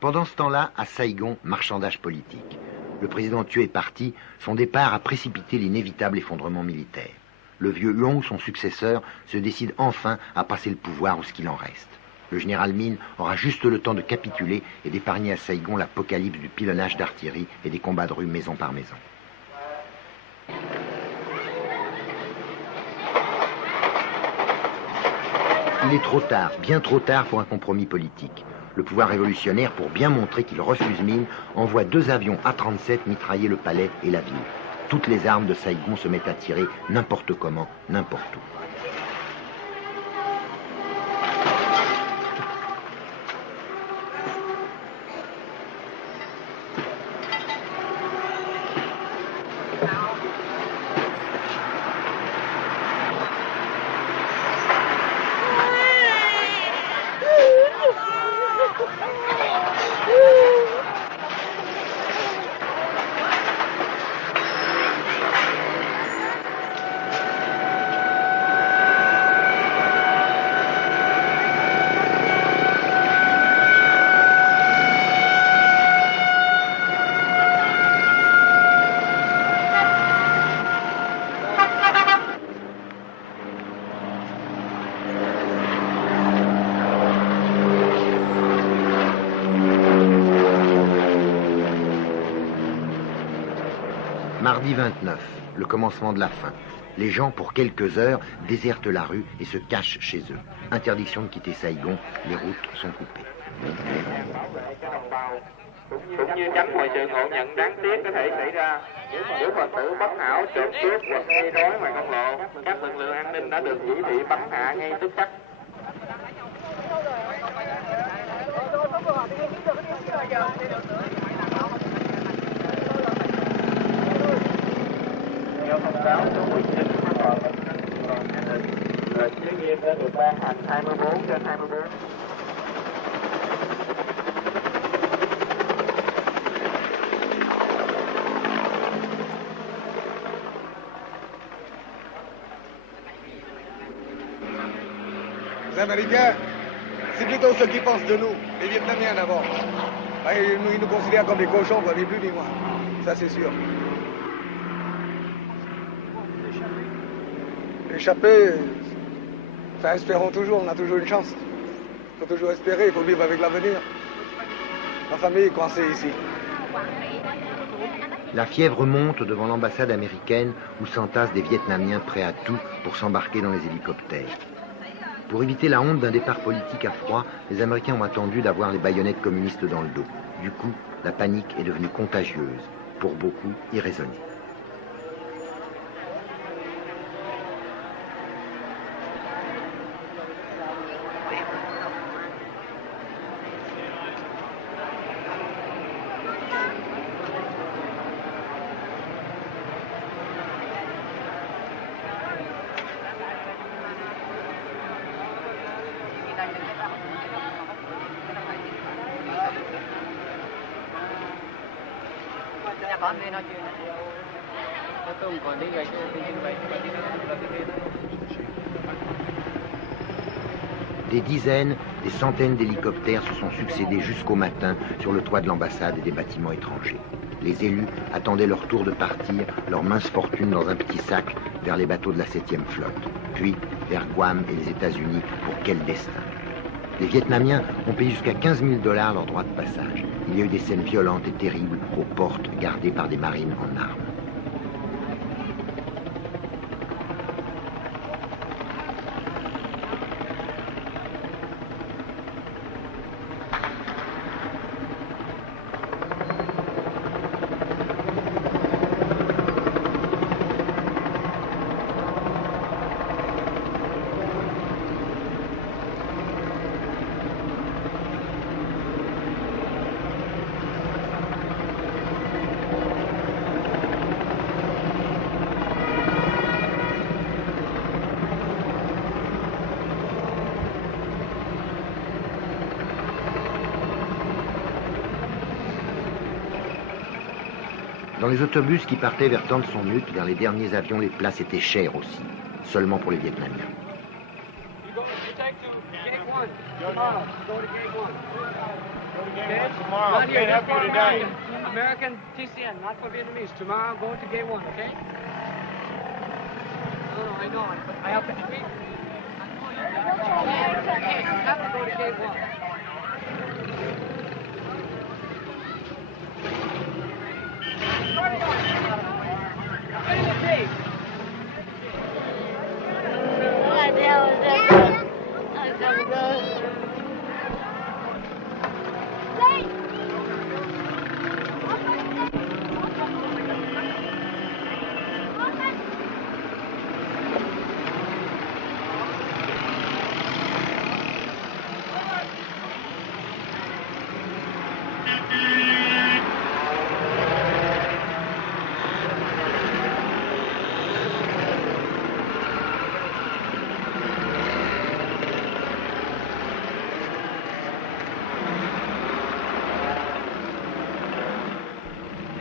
Pendant ce temps-là, à Saïgon, marchandage politique. Le président Thieu est parti, son départ a précipité l'inévitable effondrement militaire. Le vieux Huong, son successeur, se décide enfin à passer le pouvoir ou ce qu'il en reste. Le général Min aura juste le temps de capituler et d'épargner à Saïgon l'apocalypse du pilonnage d'artillerie et des combats de rue maison par maison. Il est trop tard, bien trop tard pour un compromis politique. Le pouvoir révolutionnaire, pour bien montrer qu'il refuse Min, envoie 2 avions A-37 mitrailler le palais et la ville. Toutes les armes de Saïgon se mettent à tirer n'importe comment, n'importe où. Mardi 29, le commencement de la fin. Les gens, pour quelques heures, désertent la rue et se cachent chez eux. Interdiction de quitter Saïgon, les routes sont coupées. Cũng như tránh mọi sự ngộ nhận đáng tiếc có thể xảy ra nếu Phật tử bất hảo trộm cướp hoặc gây rối ngoài công lộ. Các lực lượng an ninh đã được chỉ thị bắn hạ ngay tức khắc. Theo thông cáo số 19 của Tòa An ninh, lệnh giới nghiêm đã được ban hành 24/24. Les Américains, c'est plutôt ceux qui pensent de nous, les Vietnamiens d'abord. Ils nous considèrent comme des cochons, quoi, ni plus ni moins. Ça, c'est sûr. Échapper, enfin, espérons toujours, on a toujours une chance. Il faut toujours espérer, il faut vivre avec l'avenir. Ma famille est coincée ici. La fièvre monte devant l'ambassade américaine où s'entassent des Vietnamiens prêts à tout pour s'embarquer dans les hélicoptères. Pour éviter la honte d'un départ politique à froid, les Américains ont attendu d'avoir les baïonnettes communistes dans le dos. Du coup, la panique est devenue contagieuse, pour beaucoup irraisonnée. Des dizaines, des centaines d'hélicoptères se sont succédés jusqu'au matin sur le toit de l'ambassade et des bâtiments étrangers. Les élus attendaient leur tour de partir, leur mince fortune dans un petit sac, vers les bateaux de la 7e flotte, puis vers Guam et les États-Unis. Pour quel destin? Les Vietnamiens ont payé jusqu'à 15 000 $ leur droit de passage. Il y a eu des scènes violentes et terribles aux portes gardées par des marines en armes. Dans les autobus qui partaient vers Tan Son Nhut, vers les derniers avions, les places étaient chères aussi, seulement pour les Vietnamiens. okay? Tomorrow, Not here, can't help you today. American TCN, not for Vietnamese. Tomorrow, going to gate 1, okay? No, I know. But I have to. Okay, you have to go to gate 1.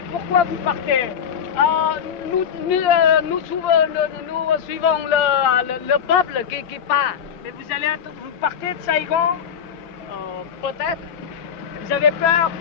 Pourquoi vous partez? Nous suivons le peuple qui part. Mais vous partez de Saigon? Peut-être. Vous avez peur?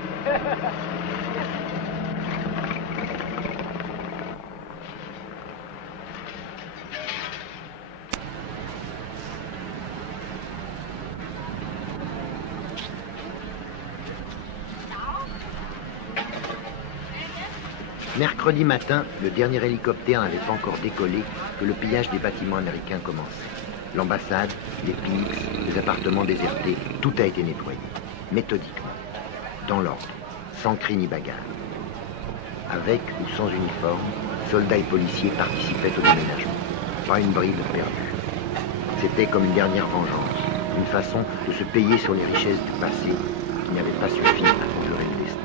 Mercredi matin, le dernier hélicoptère n'avait pas encore décollé que le pillage des bâtiments américains commençait. L'ambassade, les PX, les appartements désertés, tout a été nettoyé, méthodiquement, dans l'ordre, sans cri ni bagarre. Avec ou sans uniforme, soldats et policiers participaient au déménagement. Pas une bride perdue. C'était comme une dernière vengeance, une façon de se payer sur les richesses du passé qui n'avaient pas suffi à conjurer le destin.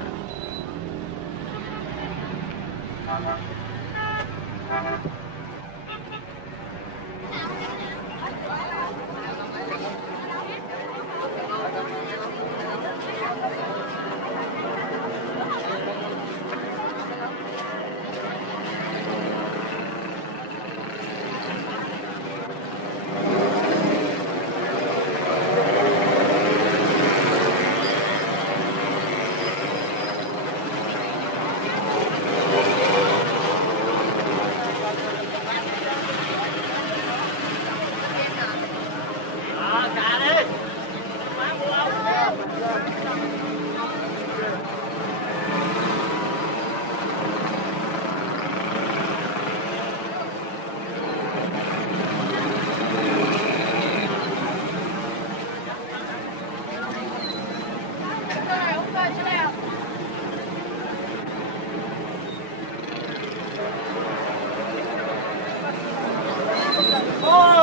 Oh!